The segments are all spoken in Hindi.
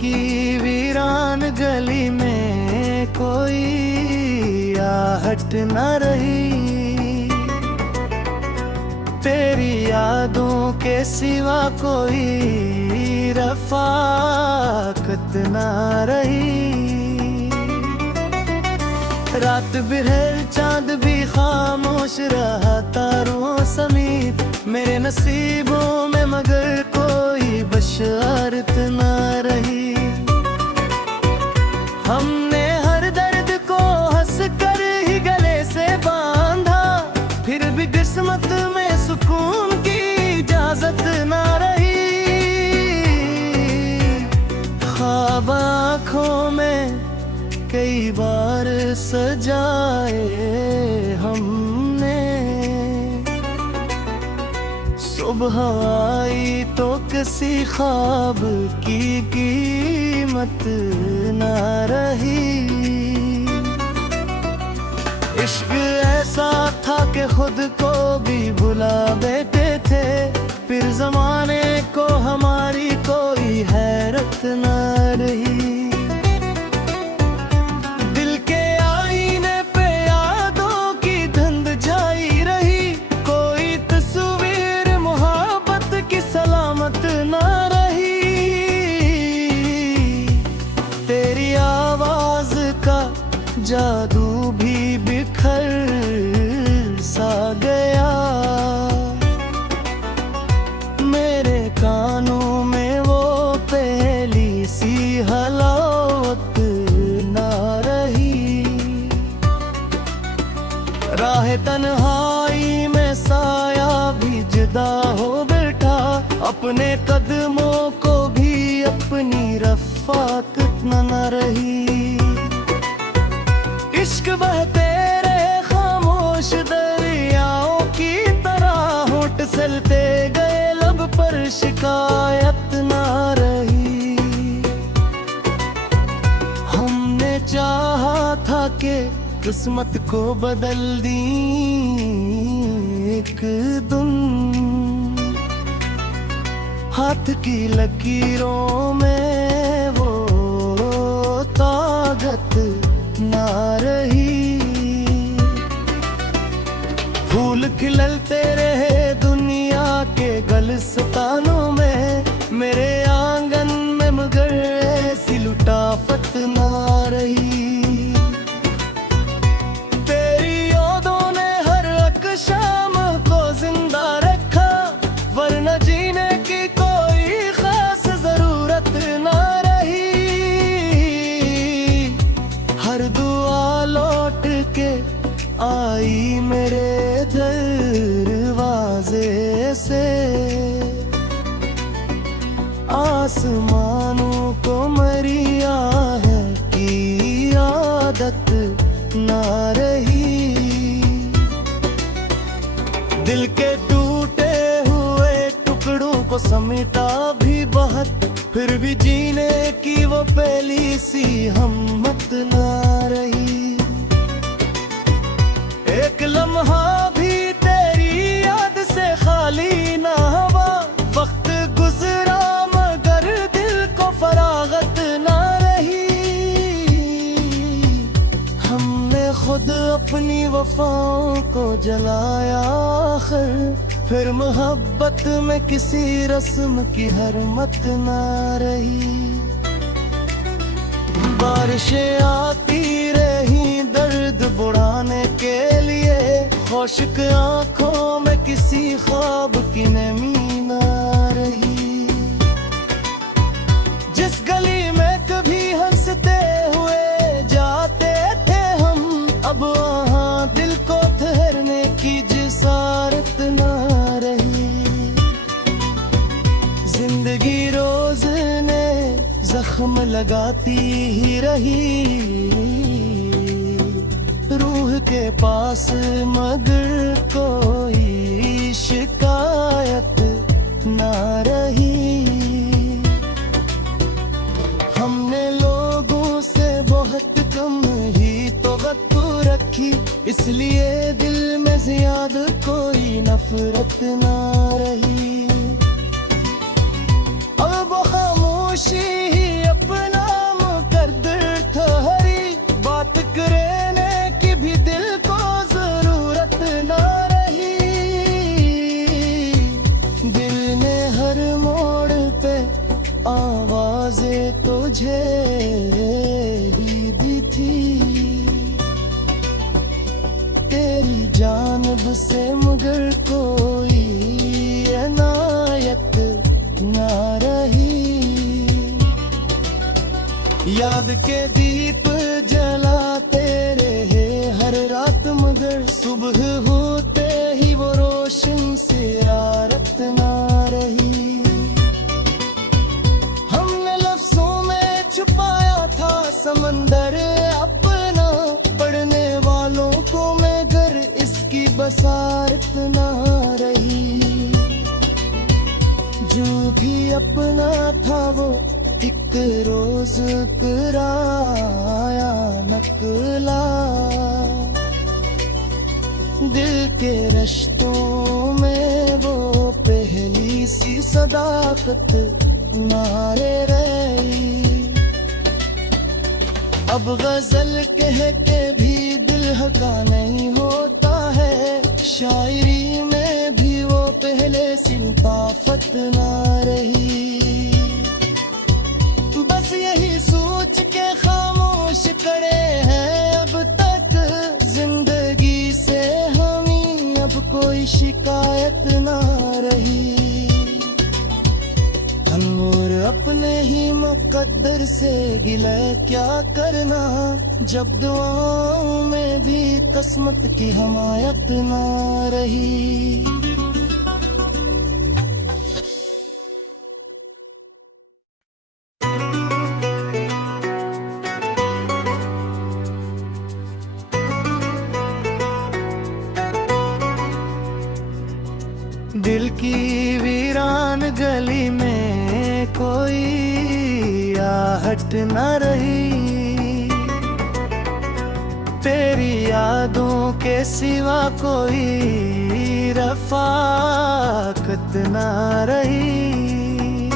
की वीरान गली में कोई आहट न रही। तेरी यादों के सिवा कोई रफ़ाकत न रही। रात बिरहर चांद भी खामोश रहा, तारों समीप मेरे नसीबों में मगर कोई बशारत न रही। हमने हर दर्द को हंस कर ही गले से बांधा, फिर भी किस्मत में सुकून की इजाजत न रही। ख्वाब आँखों में कई बार सजाए हमने, सुबह आई तो किसी ख्वाब की कीमत न रही। इश्क ऐसा था कि खुद को भी भुला बैठे थे, फिर जमाने को हमारी कोई हैरत न रही। जादू भी बिखर सा गया, मेरे कानों में वो पहली सी हलावत न रही। राह तन्हाई में साया भी जुदा हो बैठा, अपने कदमों को भी अपनी रफ़ाकत न रही। इश्क बहते रहे खामोश दरियाओं की तरह, होंठ चलते गए लब पर शिकायत न रही। हमने चाहा था कि किस्मत को बदल दी एक दिन, हाथ की लकीरों में वो ताकत ना रही। फूल खिलते रहे दुनिया के गुलस्तानों में, मेरे आंगन में मगर ऐसी लुटाफत ना रही। तेरी यादों ने हर एक शाम को जिंदा रखा, वरना जीने की कोई खास जरूरत ना रही। हर दुआ लौट के आई मेरे दरवाजे से, आसमानों को मरिया है की आदत ना रही। दिल के टूटे हुए टुकड़ों को समेटा भी बहुत, फिर भी जीने की वो पहली सी हिम्मत ना रही। एक लम्हा भी तेरी याद से खाली ना हुआ, वक्त गुजरा मगर दिल को फरागत ना रही। हमने खुद अपनी वफाओं को जलाया आखिर, फिर मोहब्बत में किसी रस्म की हरमत ना रही। बारिशें आती रही दर्द बुढ़ाने के लिए, खुश्क आंखों में किसी ख्वाब की नमी ना रही। जिस गली में कभी हंसते हुए जाते थे हम, अब वहाँ दिल को ठहरने की जिसारत ना रही। जिंदगी रोज ने जख्म लगाती ही रही, रूह के पास मगर कोई शिकायत ना रही। हमने लोगों से बहुत कम ही तो वक्त रखी, इसलिए दिल में ज्यादा कोई नफरत ना रही। अब खामोशी ही से मगर कोई इनायत ना रही। याद के दीप जलाते रहे हर रात मगर सुबह होते ही वो रोशन से आरत ना रही। हमने लफ्जों में छुपाया था समंदर अपना, पढ़ने वालों को मगर इसकी बसारत ना रही। जो भी अपना था वो एक रोज पराया नकला। दिल के रिश्तों में वो पहली सी सदाकत नारे रही। अब गजल कह के भी दिल हका नहीं होता है, शायरी में भी वो पहले सी लताफत ना रही। बस यही सोच के खामोश खड़े हैं अब तक, जिंदगी से हमें अब कोई शिकायत ना रही। और अपने ही मुकद्दर से गिला क्या करना, जब दुआओं में भी किस्मत की हमायत ना रही। दिल की वीरान गली में कोई आहट न रही। तेरी यादों के सिवा कोई रफाकत न रही।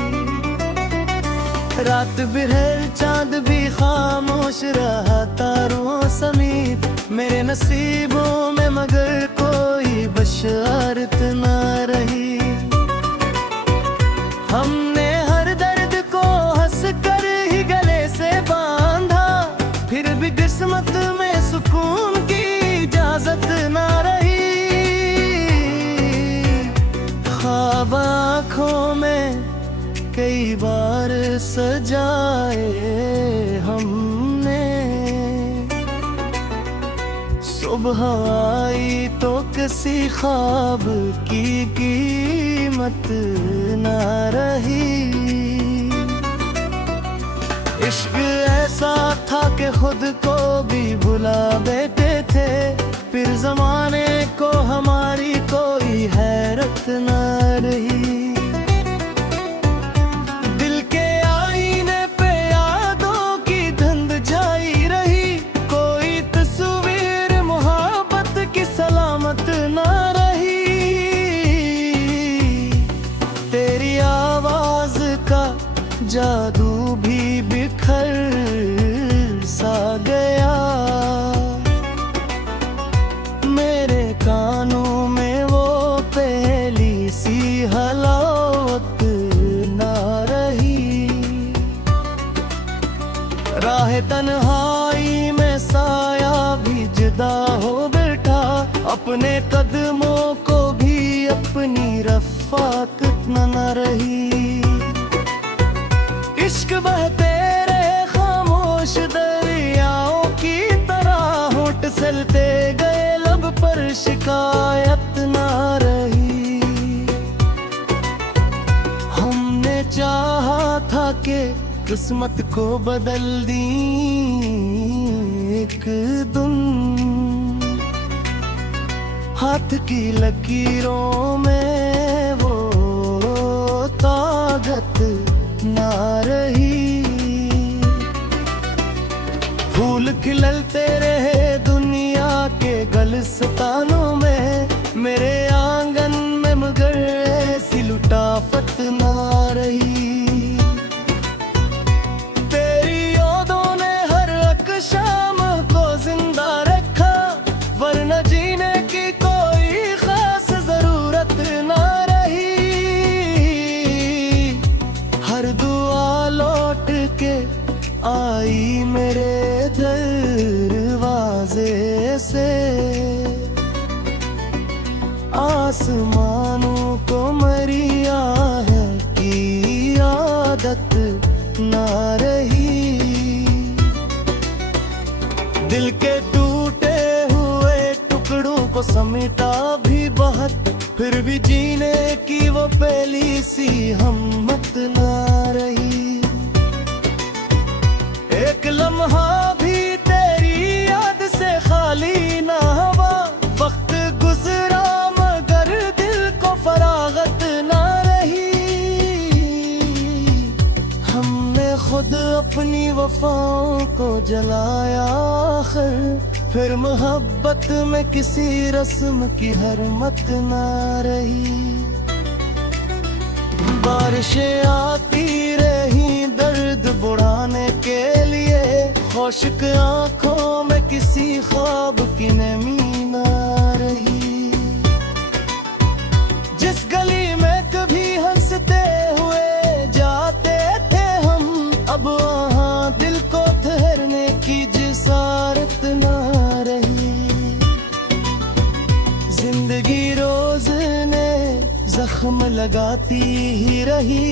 रात बिहर चांद भी खामोश रहा तारों समीप, मेरे नसीबों में मगर कोई बशारत ना रही। हमने हर दर्द को हंस कर ही गले से बांधा, फिर भी किस्मत में सुकून की इजाजत ना रही। ख्वाब आँखों में कई बार सजाए हमने, सुबह आई तो किसी ख्वाब की कीमत ना रही। इश्क ऐसा था कि खुद को भी भुला बैठे थे, फिर जमाने को हमारी कोई हैरत ना रही। दिल के आईने पे यादों की धुंध छाई रही, कोई तस्वीर मोहब्बत की सलामत ना रही। तेरी आवाज का जादू भी बिखर सा गया, मेरे कानों में वो पहली सी हलावत ना रही। राह तन्हाई में साया भी जुदा हो बैठा, अपने कदमों को भी अपनी रफ़ाकत न रही। इश्क बहते रहे खामोश दरियाओं की तरह, होंठ चलते गए लब पर शिकायत ना रही। हमने चाहा था कि किस्मत को बदल दी एक दिन, हाथ की लकीरों में वो ताकत ना रही। फूल खिलते रहे दुनिया के गलस्तानों में, मेरे आंगन में मगर ऐसी लुटाफत ना रही। तेरी यादों ने हर एक शाम को जिंदा रखा, वरना जीने की कोई खास जरूरत ना रही। हर दुआ लौट के आई मेरे दरवाजे आसमानों को मरिया है कि आदत ना रही। दिल के टूटे हुए टुकड़ों को समेटा भी बहुत, फिर भी जीने की वो पहली सी हिम्मत ना रही। एक लम्हा भी तेरी याद से खाली ना हुआ, वक्त गुजरा मगर दिल को फरागत ना रही। हमने खुद अपनी वफाओं को जलाया आखिर, फिर मोहब्बत में किसी रस्म की हरमत ना रही। बारिशें आती रही दर्द बुढ़ाने के लिए, खुश्क आंखों में किसी ख्वाब की नमी ना रही। जिस गली में कभी हंसते हुए जाते थे हम, अब वहाँ दिल को ठहरने की जिसारत ना रही। जिंदगी रोज ने जख्म लगाती ही रही,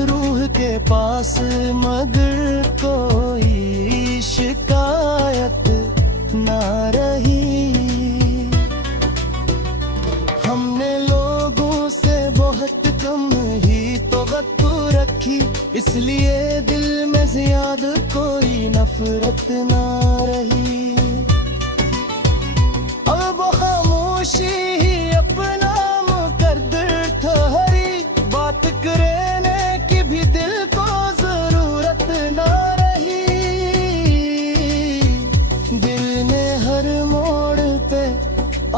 रूह के पास मगर कोई शिकायत ना रही। हमने लोगों से बहुत कम ही तवक्कुल रखी, इसलिए दिल में ज्यादा कोई नफरत ना रही। अब खामोशी ही अपना मुकद्दर ठहरी, बात करने की भी दिल को जरूरत ना रही। दिल ने हर मोड़ पे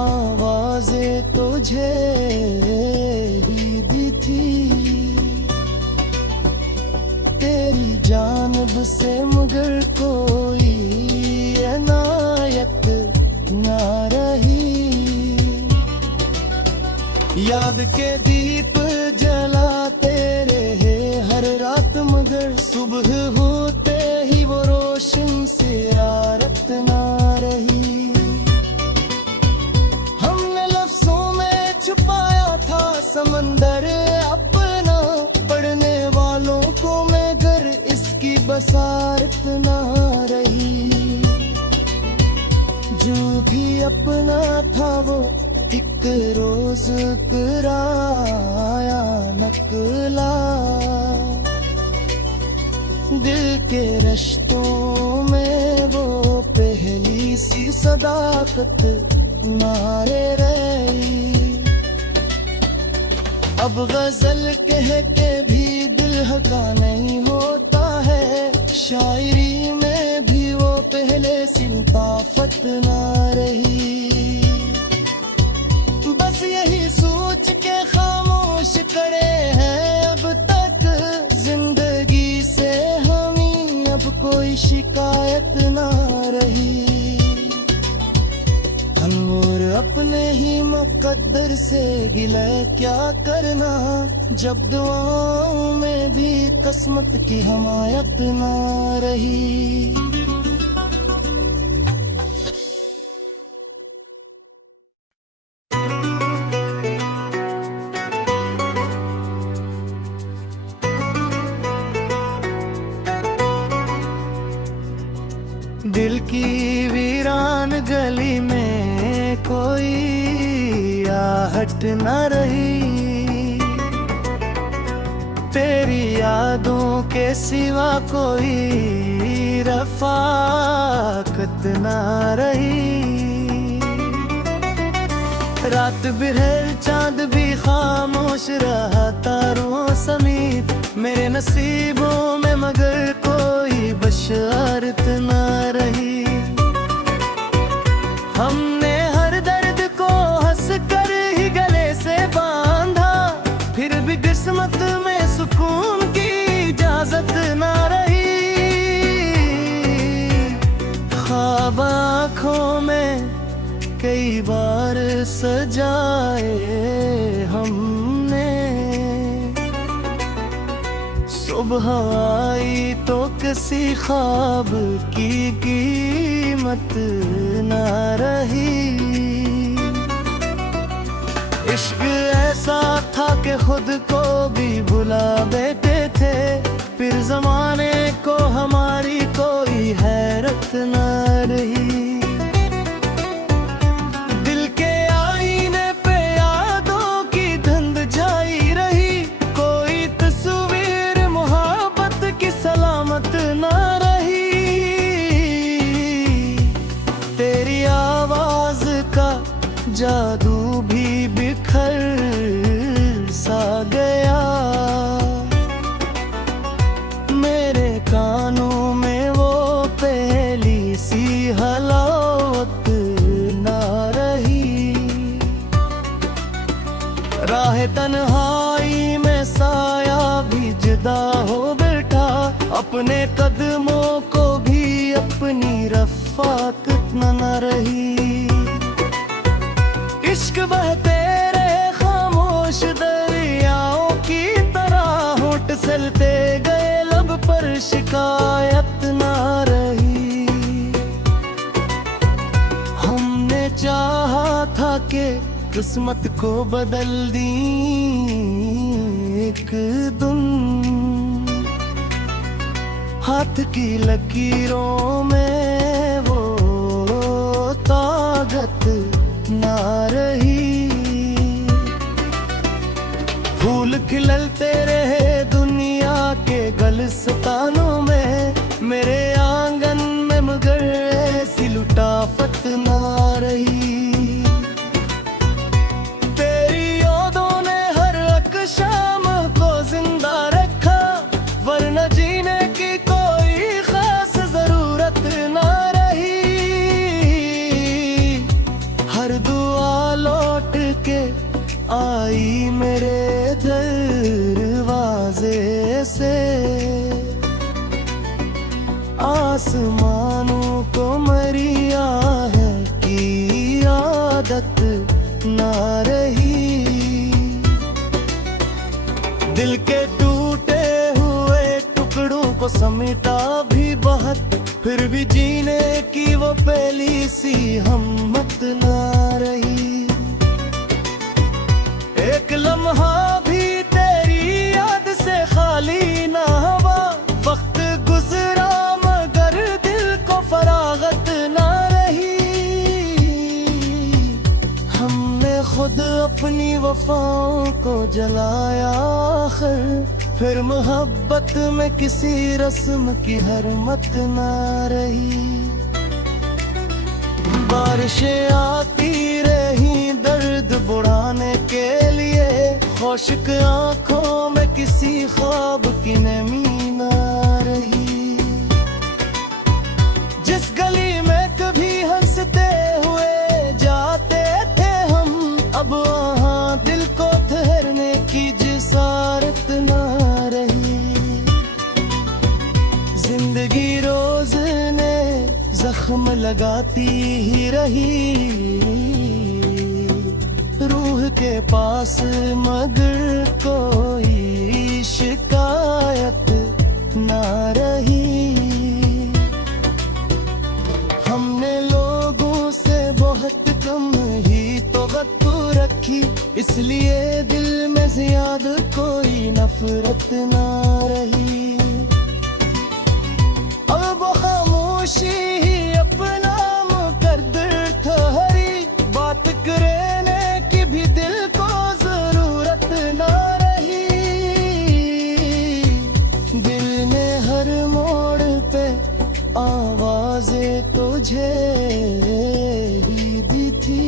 आवाजें तुझे ही दी थी, तेरी जानिब से मगर कोई इनायत ना रही। याद के दीप जलाते रहे हर रात, मगर सुबह होते ही वो रोशन से आरत ना रही। हमने लफ्जों में छुपाया था समंदर अपना, पढ़ने वालों को मगर इसकी बसारत ना रही। जो भी अपना था वो एक रोज कराया नकला, दिल के रिश्तों में वो पहली सी सदाकत नारे रही। अब गजल कह के भी दिल हका नहीं होता है, शायरी में भी वो पहले सी लताफत ना रही। बस यही सोच के खामोश खड़े हैं अब तक, जिंदगी से हमें अब कोई शिकायत ना रही। और अपने ही मुकद्दर से गिला क्या करना, जब दुआओं में भी किस्मत की हमायत ना रही। दिल की वीरान गली में कोई आहट न रही, तेरी यादों के सिवा कोई रफाकत न रही। रात बिहर चांद भी खामोश रहा तारों समीप, मेरे नसीबों में मगर कोई बशारत ना रही। हमने हर दर्द को हंस कर ही गले से बांधा, फिर भी किस्मत में सुकून की इजाजत ना रही। ख्वाब आँखों में कई बार सजाए हमने, सुबह आई तो किसी ख्वाब की कीमत ना रही। इश्क ऐसा था कि खुद को भी भुला बैठे थे, फिर जमाने को हमारी कोई हैरत न रही। दिल के आईने पे यादों की धुंध छाई रही, कोई तस्वीर मोहब्बत की सलामत न रही। तेरी आवाज का जादू भी बिखर सा गया, मेरे कानों में वो पहली सी हलावत ना रही। राह तन्हाई में साया भी जुदा हो बैठा, अपने कदमों को भी अपनी रफ़ाकत न रही। इश्क बहते रहे खामोश दरियाओं की तरह, होंठ सलते गए लब पर शिकायत ना रही। हमने चाहा था कि किस्मत को बदल दी एक दिन, हाथ की लकीरों में वो ताकत ना रही। फूल खिलते रहे दुनिया के गुलस्तानों में, मेरे आंगन में मगर ऐसी लुटाफत ना रही। तेरी यादों ने हर एक शाम को जिंदा रखा, वरना जीने की कोई खास जरूरत ना रही। हर दुआ लौट के आई मेरे दरवाजे से, आसमानों को मरिया है की आदत ना रही। दिल के टूटे हुए टुकड़ों को समेटा भी बहुत, फिर भी जीने की वो पहली सी हिम्मत ना रही। एक लम्हा भी तेरी याद से खाली ना हुआ, वक्त गुजरा मगर दिल को फरागत ना रही। हमने खुद अपनी वफाओं को जलाया आखिर, फिर मोहब्बत में किसी रस्म की हरमत ना रही। बारिशें आती रही दर्द बुढ़ाने के लिए, खुश्क आंखों में किसी ख्वाब की नमी ना रही। जिस गली में कभी हंसते हुए जाते थे हम, अब वहाँ दिल को ठहरने की जिसारत ना रही। जिंदगी रोज ने जख्म लगाती ही रही, रूह के पास मगर कोई शिकायत ना रही। हमने लोगों से बहुत कम ही तवक्को रखी, इसलिए दिल में ज्यादा कोई नफरत ना रही। अब खामोशी ही अपना मुकद्दर ठहरी, बात करने की भी दिल को जरूरत ना रही। दिल ने हर मोड़ पे आवाजें तुझे ही दी थी,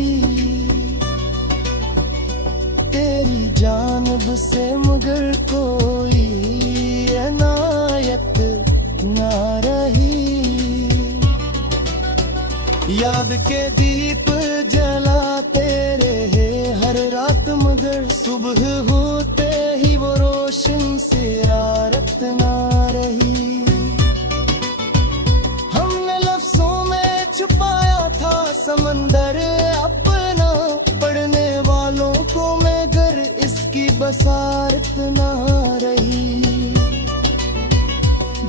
तेरी जानिब से मगर कोई इनायत ना रही। याद के दीप जलाते रहे हर रात, मगर सुबह होते ही वो रोशन से आरत ना रही। हमने लफ्जों में छुपाया था समंदर अपना, पढ़ने वालों को मगर इसकी बसारत ना रही।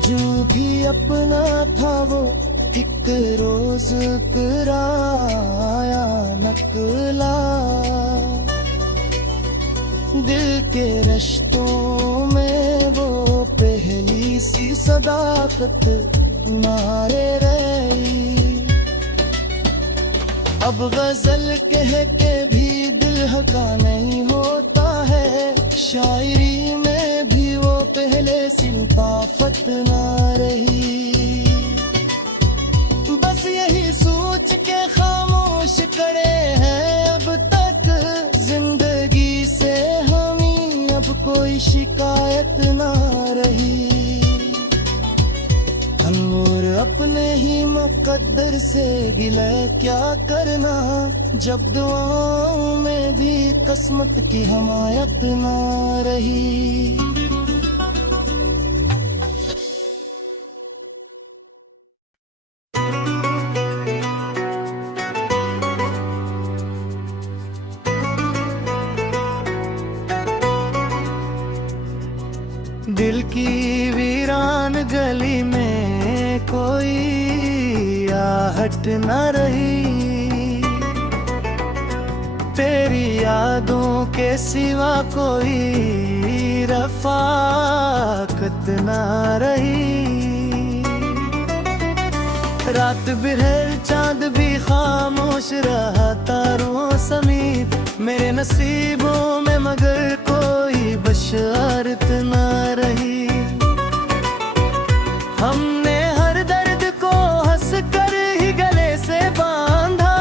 जो भी अपना था वो एक रोज कराया नकला, दिल के रिश्तों में वो पहली सी सदाकत नारे रही। अब गजल कह के भी दिल हका नहीं होता है, शायरी में भी वो पहले सी लताफत ना रही। बस यही सोच के खामोश खड़े हैं अब तक, जिंदगी से हमें अब कोई शिकायत ना रही। और अपने ही मुकद्दर से गिला क्या करना, जब दुआओं में भी किस्मत की हमायत ना रही। दिल की वीरान गली में कोई आहट न रही, तेरी यादों के सिवा कोई रफाकत न रही। रात बिरहल चांद भी खामोश रहा तारों समीप, मेरे नसीबों में मगर कोई बशारत ना रही। हमने हर दर्द को हंस कर ही गले से बांधा,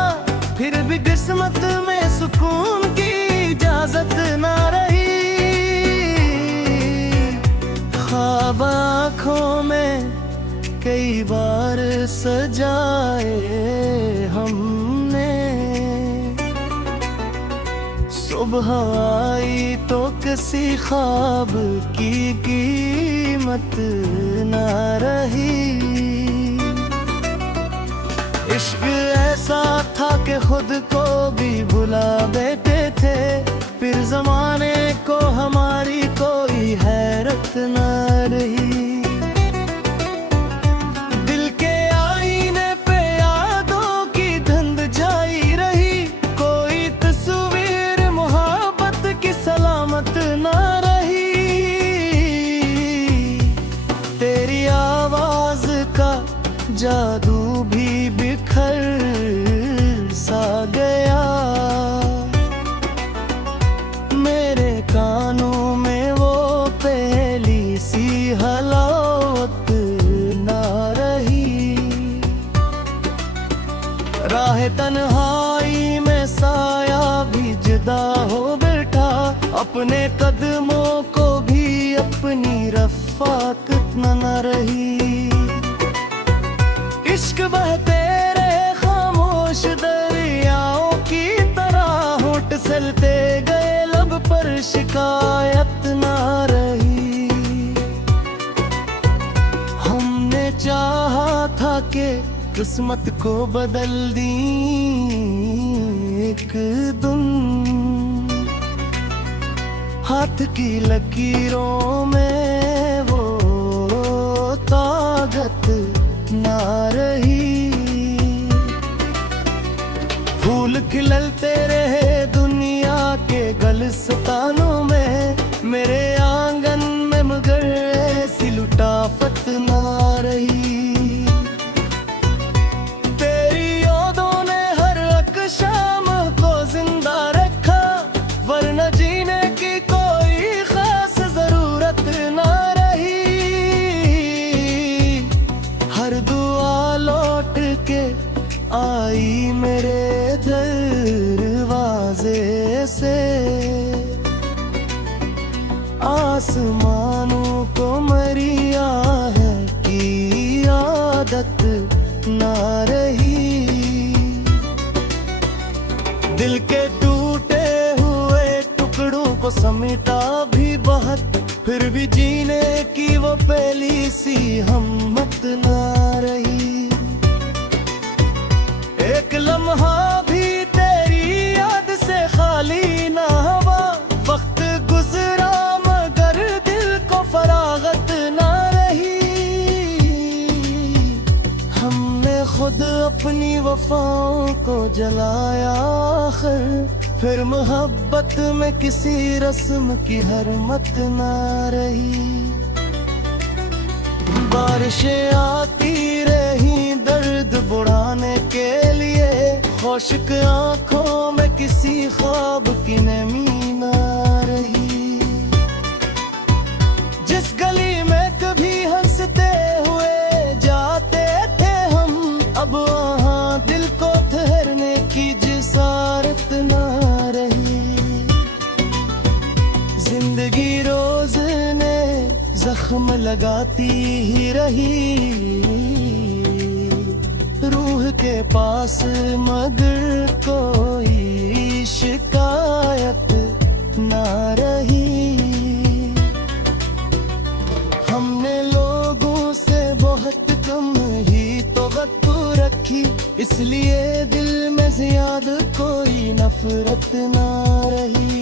फिर भी किस्मत में सुकून की इजाजत ना रही। ख्वाब आँखों में कई बार सजाए हमने, सुबह आई तो किसी ख्वाब की कीमत ना रही। इश्क ऐसा था कि खुद को भी भुला बैठे थे, फिर जमाने को हमारी कोई हैरत ना रही। जादू भी बिखर सा गया, मेरे कानों में वो पहली सी हलावत ना रही। राह तन्हाई में साया भी जुदा हो बैठा, अपने कदमों को भी अपनी रफ़ाकत न रही। इश्क बहते रहे खामोश दरियाओं की तरह, होंठ सलते गए लब पर शिकायत ना रही। हमने चाहा था कि किस्मत को बदल दी एक दिन, हाथ की लकीरों में वो ताकत ना रही। फूल खिलते रहे दुनिया के गलस्तानों में, मेरे आंगन में मगर ऐसी लुटाफत ना रही। तेरी यादों ने हर एक शाम को जिंदा रखा, वरना जीने की कोई खास जरूरत ना रही। हर दुआ लौट के आई मेरे दरवाजे से, आसमानों को मरिया है की आदत ना रही। दिल के टूटे हुए टुकड़ों को समेटा भी बहुत, फिर भी जीने की वो पहली सी हिम्मत ना रही। एक लम्हा भी तेरी याद से खाली ना हुआ, वक्त गुजरा मगर दिल को फरागत ना रही। हमने खुद अपनी वफाओं को जलाया आखिर, फिर मोहब्बत में किसी रस्म की हरमत ना रही। बारिशें आती रही दर्द बुढ़ाने के लिए, खुश्क आंखों में किसी ख्वाब की नमी ना रही। जिस गली में कभी हंसते हुए जाते थे हम, अब वहाँ दिल को ठहरने की जिसारत ना रही। जिंदगी रोज ने जख्म लगाती ही रही रूह के पास, मगर कोई शिकायत ना रही। हमने लोगों से बहुत कम ही तवक्को रखी, इसलिए दिल में ज्यादा कोई नफरत ना रही।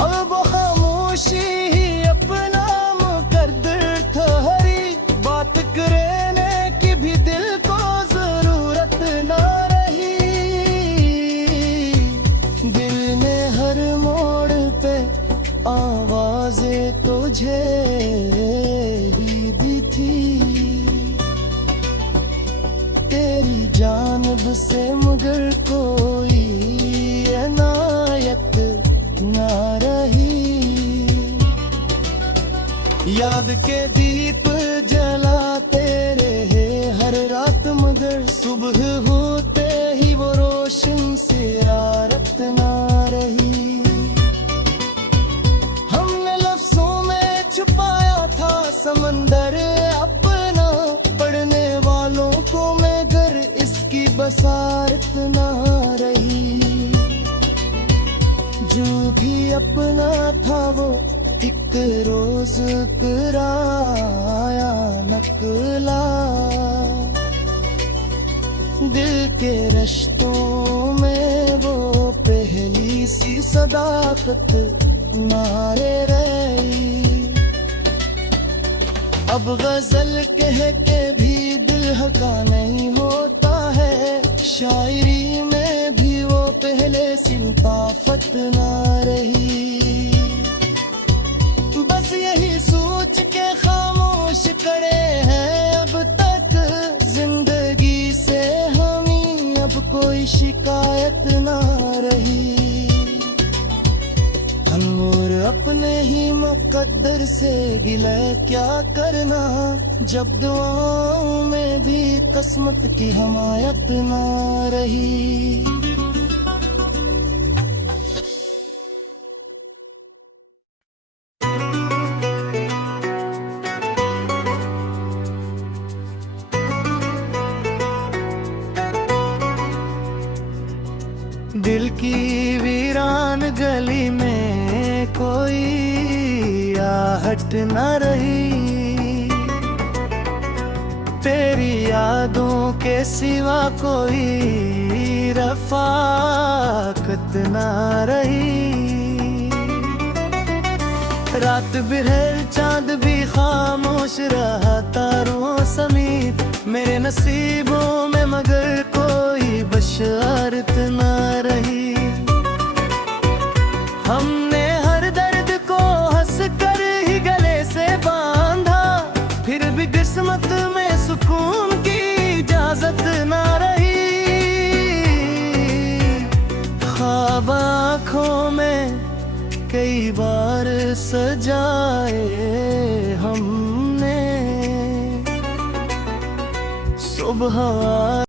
अब खामोशी ही अपना मुकद्दर ठहरी, बात करने की भी दिल को जरूरत ना रही। दिल ने हर मोड़ पे आवाजें तुझे ही दी थी, तेरी जानिब से मगर कोई इनायत ना रही। याद के दीप जलाते रहे हर रात, मगर सुबह होते ही वो रोशन से आरत ना रही। हमने लफ्जों में छुपाया था समंदर अपना, पढ़ने वालों को मगर इसकी बसारत ना रही। जो भी अपना था वो एक रोज कराया नकला, दिल के रिश्तों में वो पहली सी सदाकत नारे रही। अब गजल कह के भी दिल हका नहीं होता है, शायरी में भी वो पहले सी लताफत ना रही। बस यही सोच के खामोश खड़े हैं अब तक, जिंदगी से हमें अब कोई शिकायत ना रही। और अपने ही मुकद्दर से गिला क्या करना, जब दुआओं में भी किस्मत की हमायत ना रही। दिल की वीरान गली में कोई आहट न रही, तेरी यादों के सिवा कोई रफाकत न रही। रात बिहर चांद भी खामोश रहा तारों समीप, मेरे नसीबों में मगर कोई बशारत ना रही। हमने हर दर्द को हंस कर ही गले से बांधा, फिर भी किस्मत में सुकून की इजाजत ना रही। ख्वाब आँखों में कई बार सजाए हमने, सुबह